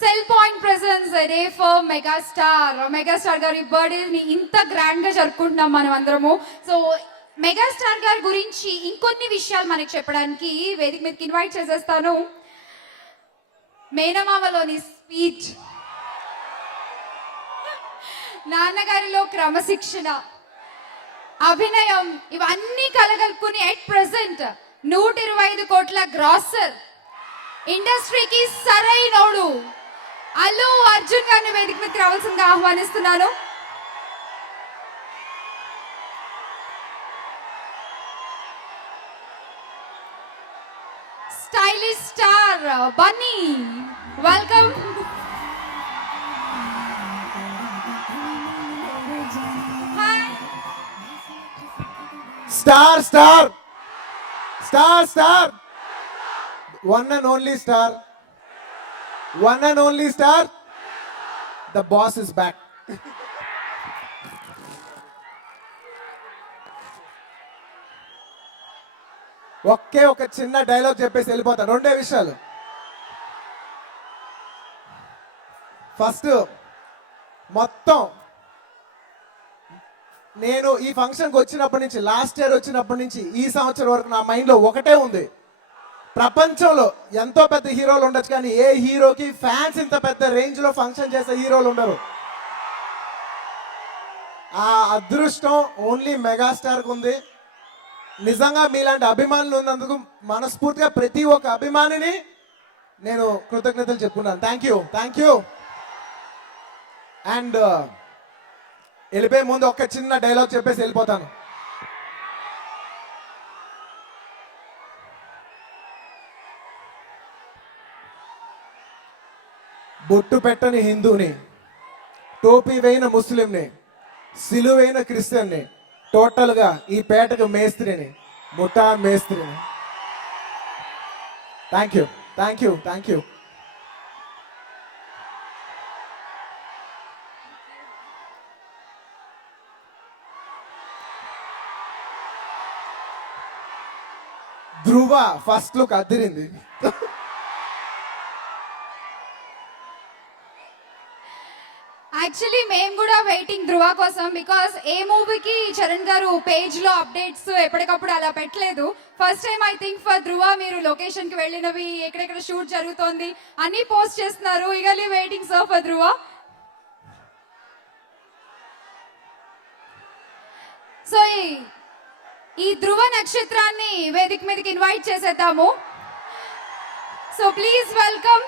Cell point presence day for megastar గారి బర్త్డేని ఇంత grand గా జరుపుకుంటున్నాం మనం అందరము. సో మెగాస్టార్ గారి గురించి ఇంకొన్ని విషయాలు మనకి చెప్పడానికి వేదిక మీదకి ఇన్వైట్ చేసేస్తాను. మేనమామలోని స్పీచ్, నాన్నగారిలో క్రమశిక్షణ, అభినయం, ఇవన్నీ కలగలుపుకుని ఎట్ ప్రెసెంట్ 125 కోట్ల గ్రాసర్, ఇండస్ట్రీకి సరైనోడు అల్లు అర్జున్ గారిని వేదిక మీదకి రావాల్సిందిగా ఆహ్వానిస్తున్నాను. Stylish star Bunny, welcome. Star star star star one and only star, one and only star, the boss is back. ఒకే ఒక చిన్న డైలాగ్ చెప్పేసి వెళ్ళిపోతాను. రెండే విషయాలు. ఫస్ట్, మొత్తం నేను ఈ ఫంక్షన్కి వచ్చినప్పటి నుంచి, లాస్ట్ ఇయర్ వచ్చినప్పటి నుంచి ఈ సంవత్సరం వరకు నా మైండ్లో ఒకటే ఉంది. ప్రపంచంలో ఎంతో పెద్ద హీరోలు ఉండొచ్చు, కానీ ఏ హీరోకి ఫ్యాన్స్ ఇంత పెద్ద రేంజ్లో ఫంక్షన్ చేసే హీరోలు ఉండరు. ఆ అదృష్టం ఓన్లీ మెగాస్టార్కి ఉంది. నిజంగా మీలాంటి అభిమానులు ఉన్నందుకు మనస్ఫూర్తిగా ప్రతి ఒక్క అభిమానిని నేను కృతజ్ఞతలు చెప్పుకున్నాను. Thank you. అండ్ వెళ్ళిపోయే ముందు ఒక చిన్న డైలాగ్ చెప్పేసి వెళ్ళిపోతాను. బొట్టు పెట్టని హిందూని, టోపీ వేయిన ముస్లింని, సిలువైన క్రిస్టియన్ని, టోటల్గా ఈ పేటకు మేస్త్రిని, ముఠా మేస్త్రిని. Thank you. Dhruva first look అదిరింది. యాక్చువల్లీ మేము కూడా వెయిటింగ్ ధృవ కోసం, బికాస్ ఏ మూవీకి చరణ్ గారు పేజ్ లో అప్డేట్స్ ఎప్పటికప్పుడు అలా పెట్టలేదు. First time I think for Dhruva మీరు లొకేషన్ కి వెళ్ళినవి, ఎక్కడెక్కడ షూట్ జరుగుతోంది అన్ని పోస్ట్ చేస్తున్నారు. Eagerly waiting so for Dhruva. So ఈ ధృవ నక్షత్రాన్ని వేదిక మీదకి ఇన్వైట్ చేసేద్దాము. So please welcome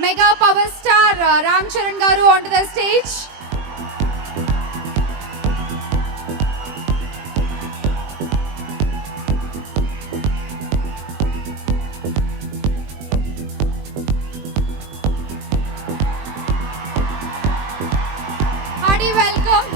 Mega Power Star Ram Charan Garu onto the stage. Hearty welcome.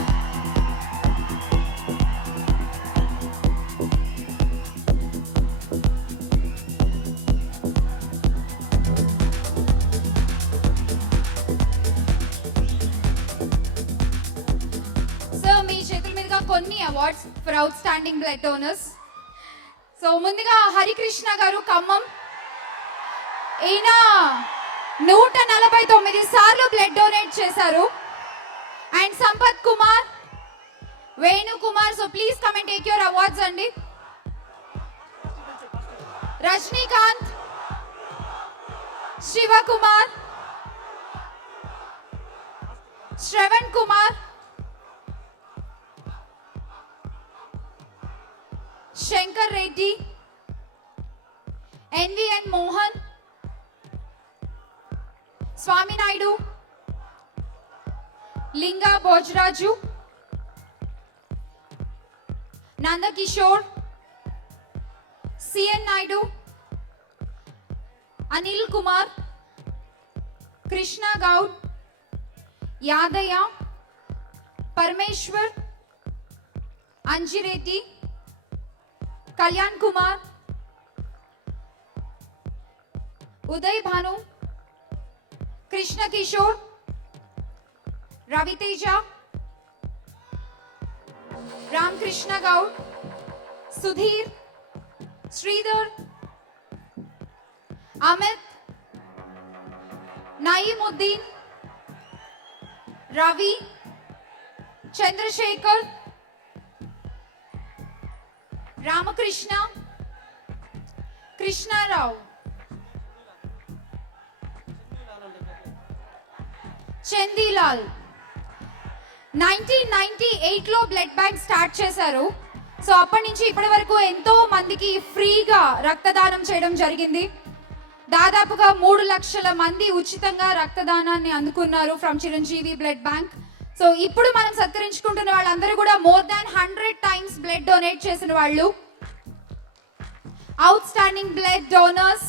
కొన్ని awards for out standing blood donors. So ముందుగా హరికృష్ణ గారు ఖమ్మం, ఈయన 149 సార్లు బ్లడ్ డొనేట్ చేశారు. And Sampath Kumar, Venu Kumar, so please come and take your awards అండి. Rajinikanth, Shivakumar, Shravan Kumar, Shankar Reddy, NVN Mohan, స్వామి నాయుడు, లింగా Bhojaraju, Nandakishore, CN Naidu, Anil Kumar, Krishna Goud, Yadaiah, Parameshwar, Anji Reddy, Kalyan Kumar, Uday Bhanu, Krishna Kishore, Raviteja, Ramakrishna Goud, Sudheer, Sridhar, Amit, Nayeemuddin, Ravi, Chandrasekhar, Ramakrishna, Krishnarao, Chandilal. 1998లో blood bank start చేశారు. So అప్పటి నుంచి ఇప్పటి వరకు ఎంతో మందికి ఫ్రీగా రక్తదానం చేయడం జరిగింది. దాదాపుగా 3 లక్షల మంది ఉచితంగా రక్తదానాన్ని అందుకున్నారు from Chiranjeevi blood bank. So ఇప్పుడు మనం సత్కరించుకుంటున్న వాళ్ళందరూ కూడా more than 100 times blood donate చేసిన వాళ్ళు. Out standing blood donors.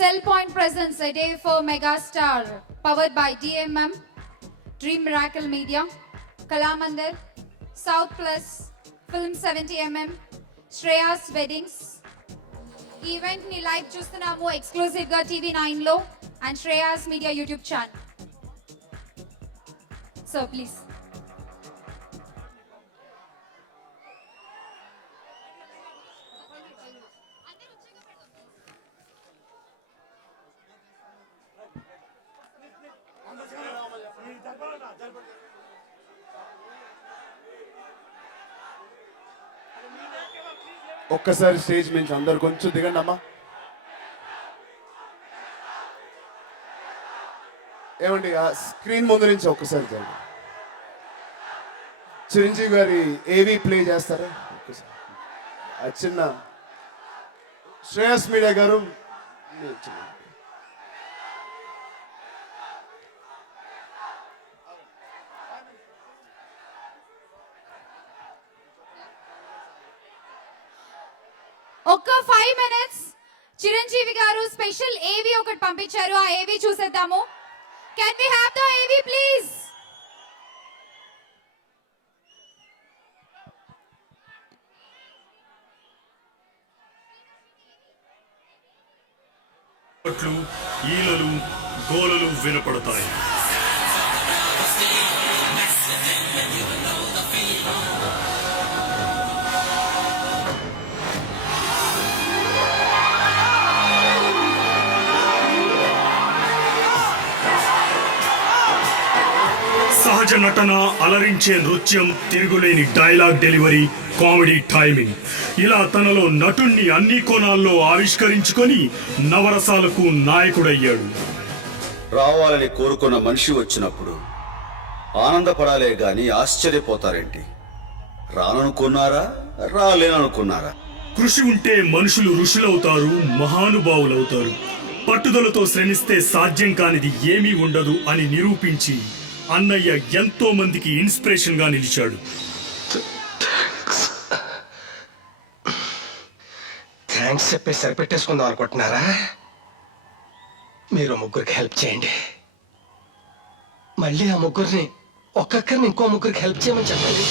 Cell Point presents a day for Megastar, powered by DMM, Dream Miracle Media, Kalamandir, South Plus, Film 70mm, Shreya's Weddings. Event ni live చూస్తున్నాము exclusive గా TV9 లో and Shreya's Media YouTube channel. So please. ఒక్కసారి stage నుంచి అందరు కొంచెం దిగండి అమ్మా. ఏమండి ఆ స్క్రీన్ ముందు నుంచి ఒక్కసారి జరగండి. చిరంజీవి గారి ఏవి ప్లే చేస్తారా ఒక్కసారి? ఆ చిన్న శ్రేయస్ మీడియా గారు ఒక్క 5 minutes చిరంజీవి గారు స్పెషల్ ఏవి ఒకటి పంపించారు. ఆ ఏవి చూసేద్దాము. కెన్ వి హావ్ ద ఏవి ప్లీజ్? ఈలలు గోలలు వినపడతాయి. సహజ నటన, అలరించే నృత్యం, తిరుగులేని డైలాగ్ డెలివరీ, కామెడీ టైమింగ్, ఇలా తనలో నటుణ్ణి అన్ని కోణాల్లో ఆవిష్కరించుకొని నవరసాలకు నాయకుడయ్యాడు. రావాలని కోరుకున్న మనిషి వచ్చినప్పుడు ఆనందపడాలే గాని ఆశ్చర్యపోతారేంటి? రాననుకున్నారా, రాలేననుకున్నారా? కృషి ఉంటే మనుషులు ఋషులవుతారు, మహానుభావులవుతారు. పట్టుదలతో శ్రమిస్తే సాధ్యం కానిది ఏమీ ఉండదు అని నిరూపించి అన్నయ్య ఎంతో మందికి ఇన్స్పిరేషన్ గా నిలిచాడు. థ్యాంక్స్ చెప్పి సరిపెట్టేసుకుందాం అనుకుంటున్నారా? మీరు ముగ్గురికి హెల్ప్ చేయండి. మళ్ళీ ఆ ముగ్గురిని ఒక్కొక్కరిని ఇంకో ముగ్గురికి హెల్ప్ చేయమని చెప్పండి.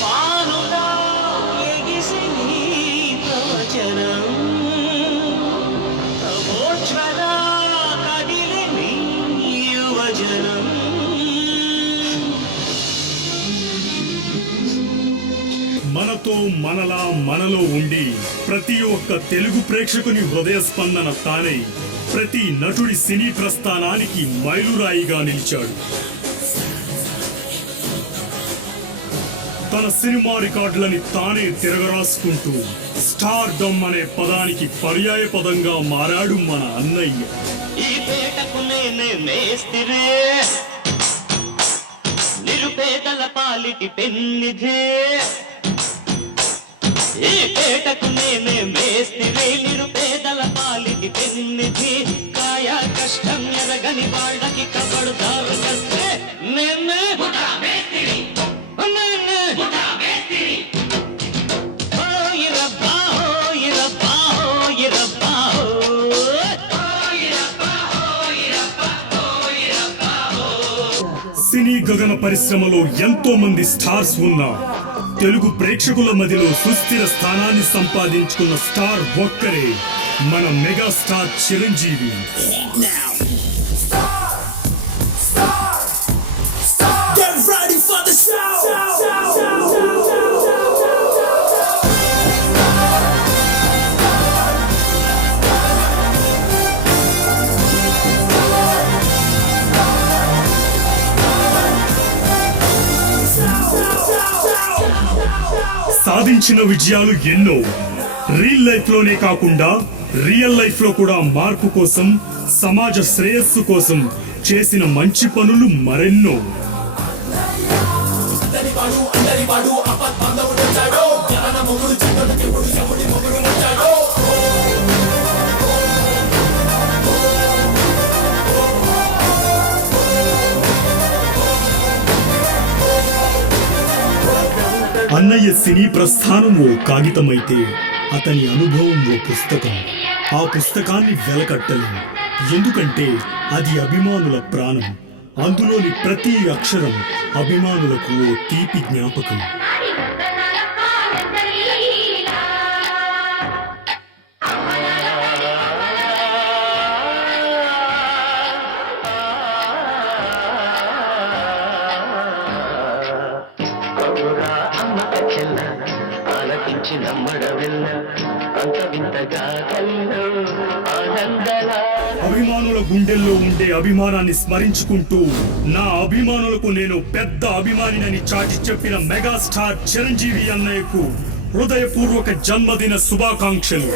మనతో మనలా మనలో ఉండి ప్రతి ఒక్క తెలుగు ప్రేక్షకుని హృదయ స్పందన తానై ప్రతి నటుడి సినీ ప్రస్థానానికి మైలురాయిగా నిలిచాడు. తన సినిమా రికార్డులని తానే తిరగరాసుకుంటూ స్టార్ డమ్ అనే పదానికి పర్యాయ పదంగా మారాడు మన అన్నయ్య. ఈ పేటకు నేనే మేస్తిరే, నిరుపేదల పాలిటి పెన్నిధే. ఈ పేటకు నేనే మేస్తిరే, నిరుపేదల పాలిటి పెన్నిధి. కాయ కష్టం ఎరగని వాళ్ళకి కబడుదారు కస్తే నేనే సినీ గగన పరిశ్రమలో ఎంతో మంది స్టార్స్ ఉన్నా తెలుగు ప్రేక్షకుల మదిలో సుస్థిర స్థానాన్ని సంపాదించుకున్న స్టార్ ఒక్కరే, మన మెగాస్టార్ చిరంజీవి. సాధించిన విజయాలు ఎన్నో. రియల్ లైఫ్ లోనే కాకుండా రియల్ లైఫ్ లో కూడా మార్పు కోసం, సమాజ శ్రేయస్సు కోసం చేసిన మంచి పనులు మరెన్నో. అన్నయ్య సినీ ప్రస్థానం ఓ కాగితమైతే అతని అనుభవం ఓ పుస్తకం. ఆ పుస్తకాన్ని వెలకట్టలేం, ఎందుకంటే అది అభిమానుల ప్రాణం. అందులోని ప్రతి అక్షరం అభిమానులకు ఓ తీపి జ్ఞాపకం. అభిమానుల గుండెల్లో ఉండే అభిమానాన్ని స్మరించుకుంటూ నా అభిమానులకు నేను పెద్ద అభిమానినని చాటి చెప్పిన మెగాస్టార్ చిరంజీవి అన్నయ్యకు హృదయపూర్వక జన్మదిన శుభాకాంక్షలు.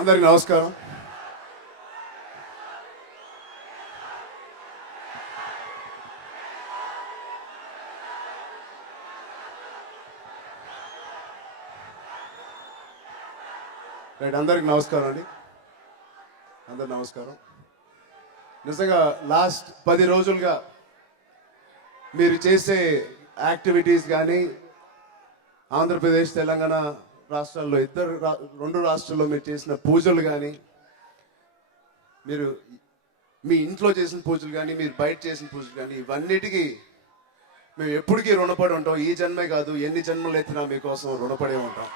అందరికి నమస్కారం. అందరికి నమస్కారం అండి. అందరికి నమస్కారం. నిజంగా లాస్ట్ 10 రోజులుగా మీరు చేసే యాక్టివిటీస్ కానీ ఆంధ్రప్రదేశ్, తెలంగాణ రాష్ట్రాల్లో రెండు రాష్ట్రాల్లో మీరు చేసిన పూజలు కానీ, మీరు మీ ఇంట్లో చేసిన పూజలు కానీ, మీరు బయట చేసిన పూజలు కానీ, ఇవన్నిటికీ మేము ఎప్పటికీ రుణపడి ఉంటాం. ఈ జన్మే కాదు, ఎన్ని జన్మలు ఎత్తినా మీకోసం రుణపడే ఉంటాం.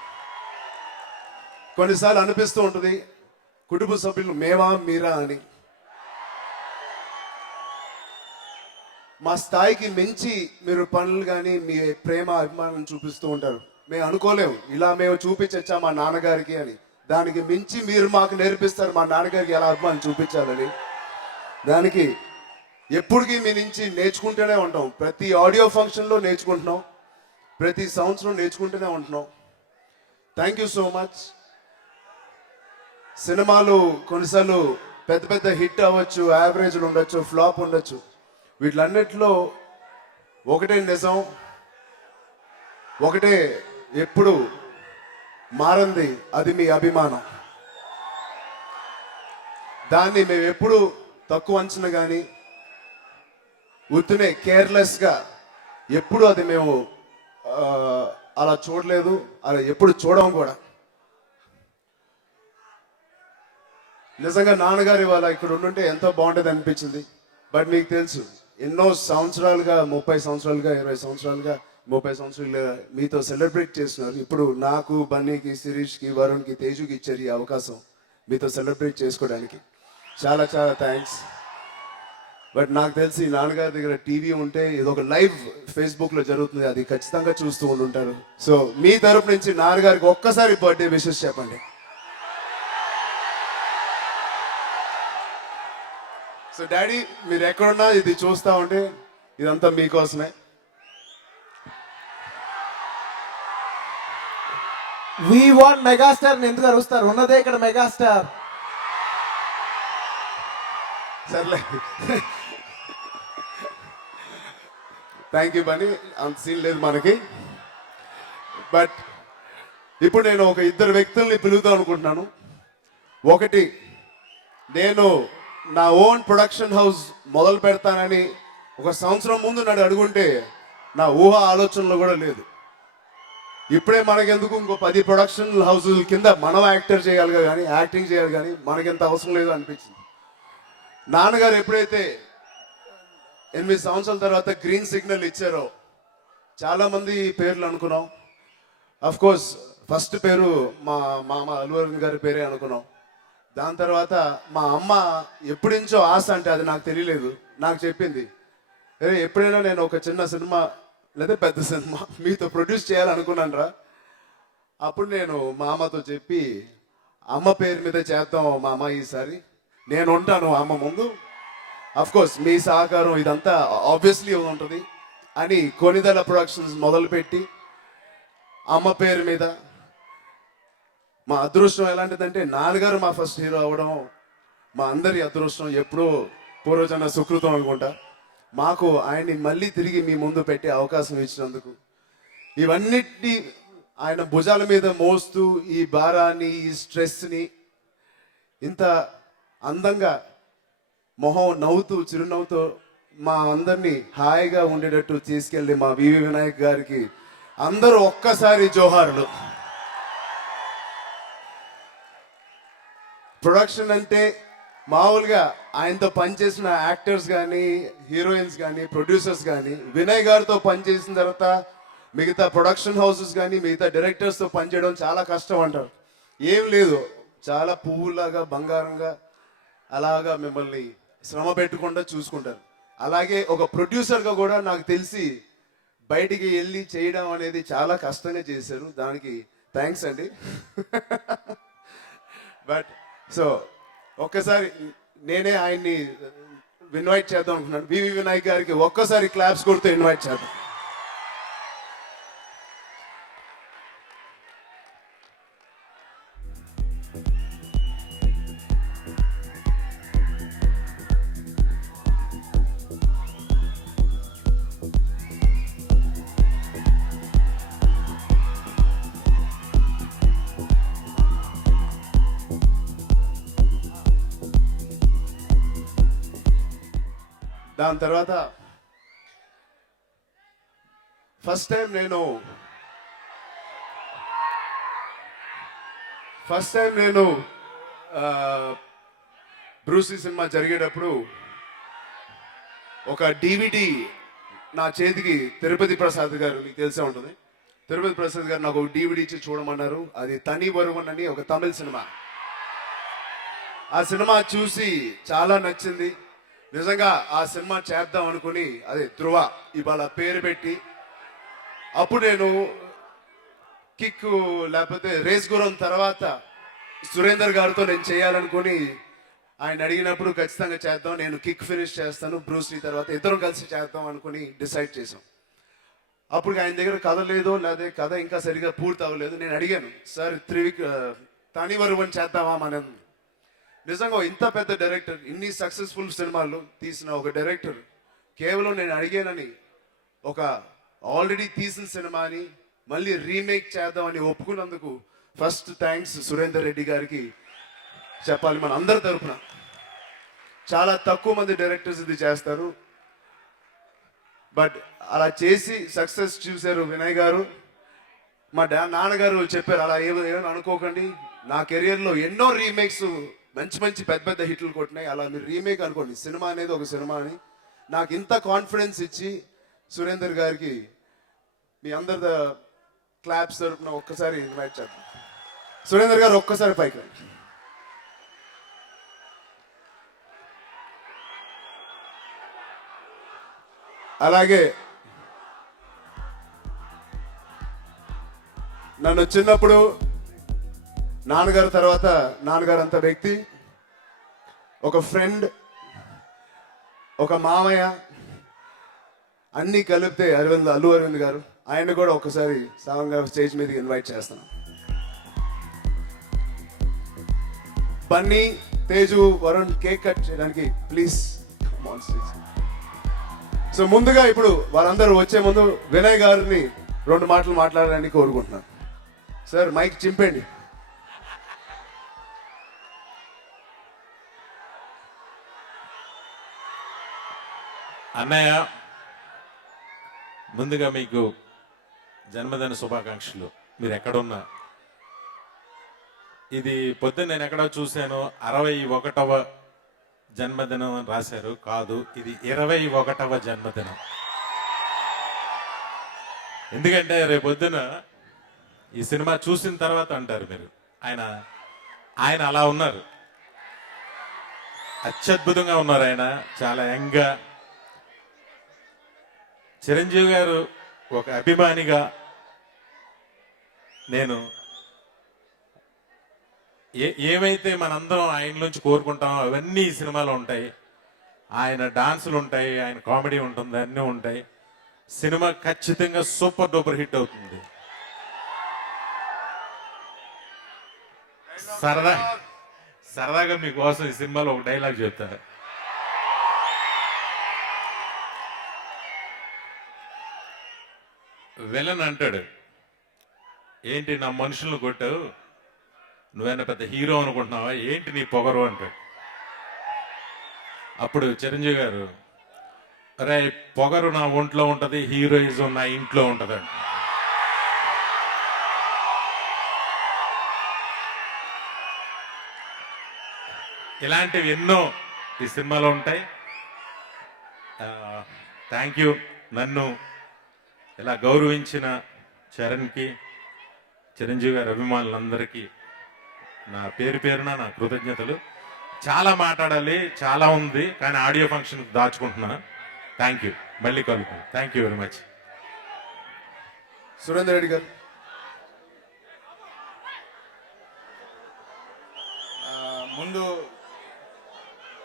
కొన్నిసార్లు అనిపిస్తూ ఉంటుంది కుటుంబ సభ్యులు మేమా మీరా అని. మా స్థాయికి మించి మీరు పనులు కానీ మీ ప్రేమ అభిమానం చూపిస్తూ ఉంటారు. మేము అనుకోలేము ఇలా మేము చూపించచ్చా మా నాన్నగారికి అని. దానికి మించి మీరు మాకు నేర్పిస్తారు మా నాన్నగారికి ఎలా అభిమానం చూపించాలని. దానికి ఎప్పటికీ మీ నుంచి నేర్చుకుంటూనే ఉంటాం. ప్రతి ఆడియో ఫంక్షన్లో నేర్చుకుంటున్నాం, ప్రతి సంవత్సరం నేర్చుకుంటూనే ఉంటున్నాం. Thank you so much. సినిమాలు కొన్నిసార్లు పెద్ద పెద్ద హిట్ అవ్వచ్చు, యావరేజ్లు ఉండొచ్చు, ఫ్లాప్ ఉండొచ్చు. వీటిలన్నిటిలో ఒకటే నిజం, ఒకటే ఎప్పుడు మారంది, అది మీ అభిమానం. దాన్ని మేము ఎప్పుడు తక్కువ అంచనా కానీ ఉత్తునే కేర్లెస్గా ఎప్పుడు అది మేము అలా చూడలేదు, అలా ఎప్పుడు చూడము కూడా. నిజంగా నాన్నగారు ఇవాళ ఇక్కడ ఉండుంటే ఎంతో బాగుంటుంది అనిపించింది. బట్ మీకు తెలుసు ఎన్నో సంవత్సరాలుగా 30 సంవత్సరాలుగా 20 సంవత్సరాలుగా 30 సంవత్సరాలుగా మీతో సెలబ్రేట్ చేస్తున్నారు. ఇప్పుడు నాకు, బన్నీకి, శిరీష్కి, వరుణ్కి, తేజుకి ఇచ్చారు ఈ అవకాశం మీతో సెలబ్రేట్ చేసుకోవడానికి. చాలా చాలా థ్యాంక్స్. బట్ నాకు తెలిసి నాన్నగారి దగ్గర టీవీ ఉంటే ఇది ఒక లైవ్ ఫేస్బుక్లో జరుగుతుంది, అది ఖచ్చితంగా చూస్తూ ఉంటుంటారు. సో మీ తరపు నుంచి నాన్నగారికి ఒక్కసారి బర్త్డే విషెస్ చెప్పండి. సో డాడీ మీరు ఎక్కడున్నా ఇది చూస్తూ ఉంటే ఇదంతా మీకోసమే. వి వాంట్ మెగాస్టార్ ఎందుకు అరుస్తారు? ఉన్నదే ఇక్కడ మెగాస్టార్. సర్లే, థ్యాంక్ యూ బన్నీ, అంత సీన్ లేదు మనకి. బట్ ఇప్పుడు నేను ఒక ఇద్దరు వ్యక్తుల్ని పిలుగుతాం అనుకుంటున్నాను. ఒకటి, నేను నా ఓన్ ప్రొడక్షన్ హౌస్ మొదలు పెడతానని ఒక సంవత్సరం ముందు నన్ను అడుగుంటే నా ఊహ ఆలోచనలో కూడా లేదు. ఇప్పుడే మనకెందుకు ఇంకో 10 ప్రొడక్షన్ హౌస్ కింద మనం యాక్టర్ చేయాలి కానీ, యాక్టింగ్ చేయాలి కానీ మనకెంత అవసరం లేదు అనిపించింది. నాన్నగారు ఎప్పుడైతే 8 సంవత్సరాల తర్వాత గ్రీన్ సిగ్నల్ ఇచ్చారో చాలా మంది పేర్లు అనుకున్నాం. అఫ్ కోర్స్ ఫస్ట్ పేరు మా మామ అల్లు అర్జున్ గారి పేరే అనుకున్నాం. దాని తర్వాత మా అమ్మ ఎప్పటి నుంచో ఆశ, అంటే అది నాకు తెలియలేదు, నాకు చెప్పింది, అరే ఎప్పుడైనా నేను ఒక చిన్న సినిమా లేదా పెద్ద సినిమా మీతో ప్రొడ్యూస్ చేయాలనుకున్నాను రా. అప్పుడు నేను మా అమ్మతో చెప్పి అమ్మ పేరు మీద చేద్దాం మా అమ్మ, ఈసారి నేను ఉంటాను అమ్మ ముందు, అఫ్ కోర్స్ మీ సహకారం ఇదంతా ఆబ్వియస్లీ ఉంటుంది అని కొనిదల ప్రొడక్షన్స్ మొదలుపెట్టి అమ్మ పేరు మీద. మా అదృష్టం ఎలాంటిదంటే నాన్నగారు మా ఫస్ట్ హీరో అవ్వడం మా అందరి అదృష్టం, ఎప్పుడో పూర్వజన్మ సుకృతం అనుకుంటా. మాకు ఆయన్ని మళ్ళీ తిరిగి మీ ముందు పెట్టే అవకాశం ఇచ్చినందుకు, ఇవన్నిటినీ ఆయన భుజాల మీద మోస్తూ ఈ భారాన్ని, ఈ స్ట్రెస్ని ఇంత అందంగా మొహం నవ్వుతూ చిరునవ్వుతో మా అందరినీ హాయిగా ఉండేటట్టు తీసుకెళ్ళి మా వివి వినాయక్ గారికి అందరూ ఒక్కసారి జోహార్లు. ప్రొడక్షన్ అంటే మామూలుగా ఆయనతో పనిచేసిన యాక్టర్స్ కానీ, హీరోయిన్స్ కానీ, ప్రొడ్యూసర్స్ కానీ వినయ్ గారితో పనిచేసిన తర్వాత మిగతా ప్రొడక్షన్ హౌసెస్ కానీ మిగతా డైరెక్టర్స్తో పనిచేయడం చాలా కష్టం అంటారు. ఏం లేదు, చాలా పువ్వులాగా బంగారంగా అలాగా మిమ్మల్ని శ్రమ పెట్టకుండా చూసుకుంటారు. అలాగే ఒక ప్రొడ్యూసర్గా కూడా నాకు తెలిసి బయటికి వెళ్ళి చేయడం అనేది చాలా కష్టంగా చేశారు, దానికి థ్యాంక్స్ అండి. బట్ సో ఒక్కసారి నేనే ఆయన్ని ఇన్వైట్ చేద్దాం అనుకున్నాను. వివి వినాయక్ గారికి ఒక్కసారి క్లాప్స్ కొడుతూ ఇన్వైట్ చేద్దాం. దాని తర్వాత ఫస్ట్ టైం నేను బ్రూసీ సినిమా జరిగేటప్పుడు ఒక DVD నా చేతికి తిరుపతి ప్రసాద్ గారు, మీకు తెలిసే ఉంటుంది, తిరుపతి ప్రసాద్ గారు నాకు ఒక DVD ఇచ్చి చూడమన్నారు. అది తని వరువన్ అని ఒక తమిళ సినిమా. ఆ సినిమా చూసి చాలా నచ్చింది. నిజంగా ఆ సినిమా చేద్దాం అనుకుని, అదే ధృవ ఇవాళ పేరు పెట్టి, అప్పుడు నేను కిక్ లేకపోతే రేస్ గురం తర్వాత సురేందర్ గారితో నేను చేయాలనుకుని ఆయన అడిగినప్పుడు ఖచ్చితంగా చేద్దాం, నేను కిక్ ఫినిష్ చేస్తాను, బ్రూస్లీ తర్వాత ఇద్దరం కలిసి చేద్దాం అనుకుని డిసైడ్ చేసాం. అప్పుడు ఆయన దగ్గర కథ లేదో లేదా కథ ఇంకా సరిగా పూర్తి అవ్వలేదు. నేను అడిగాను, సార్ తని వరువన్ చేద్దామా మనం. నిజంగా ఇంత పెద్ద డైరెక్టర్, ఇన్ని సక్సెస్ఫుల్ సినిమాలు తీసిన ఒక డైరెక్టర్ కేవలం నేను అడిగానని, ఒక ఆల్రెడీ తీసిన సినిమాని మళ్ళీ రీమేక్ చేద్దామని ఒప్పుకున్నందుకు ఫస్ట్ థ్యాంక్స్ సురేందర్ రెడ్డి గారికి చెప్పాలి మన అందరి తరపున. చాలా తక్కువ మంది డైరెక్టర్స్ ఇది చేస్తారు, బట్ అలా చేసి సక్సెస్ చూశారు వినయ్ గారు. మా నాన్నగారు చెప్పారు, అలా ఏమో అనుకోకండి, నా కెరియర్లో ఎన్నో రీమేక్స్ మంచి మంచి పెద్ద పెద్ద హిట్లు కొట్టినాయి. అలా మీరు రీమేక్ అనుకోండి, సినిమా అనేది ఒక సినిమా అని నాకు ఇంత కాన్ఫిడెన్స్ ఇచ్చి సురేందర్ గారికి మీ అందరి క్లాప్స్ తరపున ఒక్కసారి ఇన్వైట్ చేద్దాం. సురేందర్ గారు ఒక్కసారి పైకి రండి. అలాగే నన్ను చిన్నప్పుడు నాన్నగారు తర్వాత నాన్నగారు అంత వ్యక్తి, ఒక ఫ్రెండ్, ఒక మామయ్య అన్నీ కలిపితే అల్లు అరవింద్ గారు. ఆయన కూడా ఒకసారి సాంగ్ గారు స్టేజ్ మీదకి ఇన్వైట్ చేస్తున్నాం. బన్నీ, తేజు, వరుణ్ కేక్ కట్ చేయడానికి ప్లీజ్ ఆన్ స్టేజ్. సో ముందుగా ఇప్పుడు వాళ్ళందరూ వచ్చే ముందు వినయ్ గారిని 2 మాటలు మాట్లాడాలని కోరుకుంటున్నాను. సార్ మైక్ చింపండి. అన్నయ్య, ముందుగా మీకు జన్మదిన శుభాకాంక్షలు. మీరు ఎక్కడున్నా, ఇది పొద్దున్న నేను ఎక్కడో చూశాను 61వ జన్మదినం అని రాశారు. కాదు, ఇది 21వ జన్మదినం. ఎందుకంటే రేపొద్దున ఈ సినిమా చూసిన తర్వాత అంటారు మీరు, ఆయన అలా ఉన్నారు, అత్యద్భుతంగా ఉన్నారు. ఆయన చాలా యంగ్గా. చిరంజీవి గారు ఒక అభిమానిగా నేను ఏమైతే మనందరం ఆయన నుంచి కోరుకుంటామో అవన్నీ ఈ సినిమాలో ఉంటాయి. ఆయన డాన్సులు ఉంటాయి, ఆయన కామెడీ ఉంటుంది, అన్నీ ఉంటాయి. సినిమా ఖచ్చితంగా సూపర్ డూపర్ హిట్ అవుతుంది. సరదాగా మీకోసం ఈ సినిమాలో ఒక డైలాగ్ చెప్తారు. విలన్ అంటాడు, ఏంటి నా మనుషులను కొట్టావు, నువ్వైనా పెద్ద హీరో అనుకుంటున్నావా, ఏంటి నీ పొగరు అంటాడు. అప్పుడు చిరంజీవి గారు, అరే పొగరు నా ఒంట్లో ఉంటుంది, హీరోయిజం నా ఇంట్లో ఉంటుంది అంట. ఇలాంటివి ఎన్నో ఈ సినిమాలో ఉంటాయి. Thank you. నన్ను ఇలా గౌరవించిన చరణ్కి, చిరంజీవి గారి అభిమానులందరికీ నా పేరున నా కృతజ్ఞతలు. చాలా మాట్లాడాలి, చాలా ఉంది, కానీ ఆడియో ఫంక్షన్ దాచుకుంటున్నా. Thank you. మళ్ళీ కలుగుతాను. Thank you very much. Surender Reddy garu. ముందు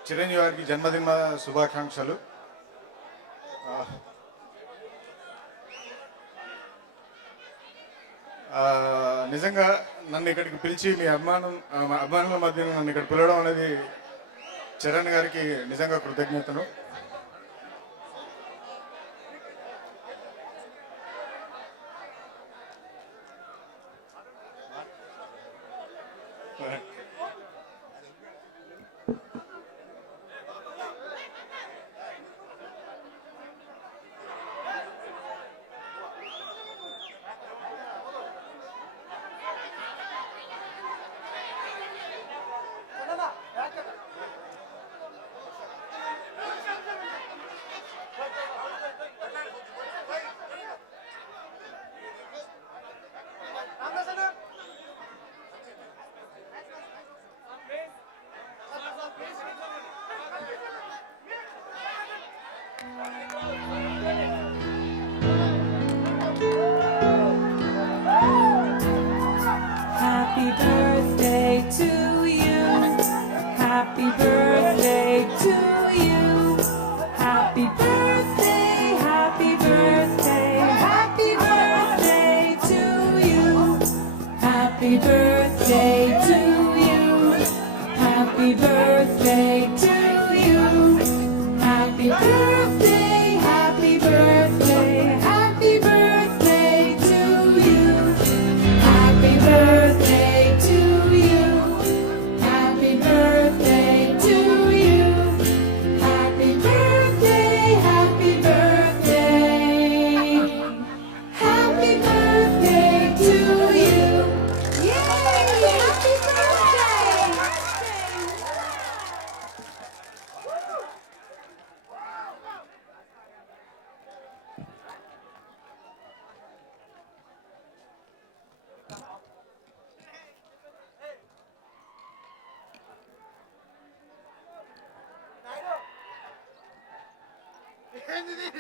చిరంజీవి గారికి జన్మదిన శుభాకాంక్షలు. నిజంగా నన్ను ఇక్కడికి పిలిచి మీ అభిమానుల మధ్య నన్ను ఇక్కడ పిలవడం అనేది చరణ్ గారికి నిజంగా కృతజ్ఞతలు. Happy birthday to you. Happy birthday to you. Happy birthday, happy birthday, happy birthday to you. Happy birthday to you. Happy birthday to you. Happy birthday, happy birthday, happy birthday to you. Happy birthday to you. Happy birthday to you. Happy birthday, happy birthday. Happy birthday to you. Yay! Happy birthday! ఏంది ఇది?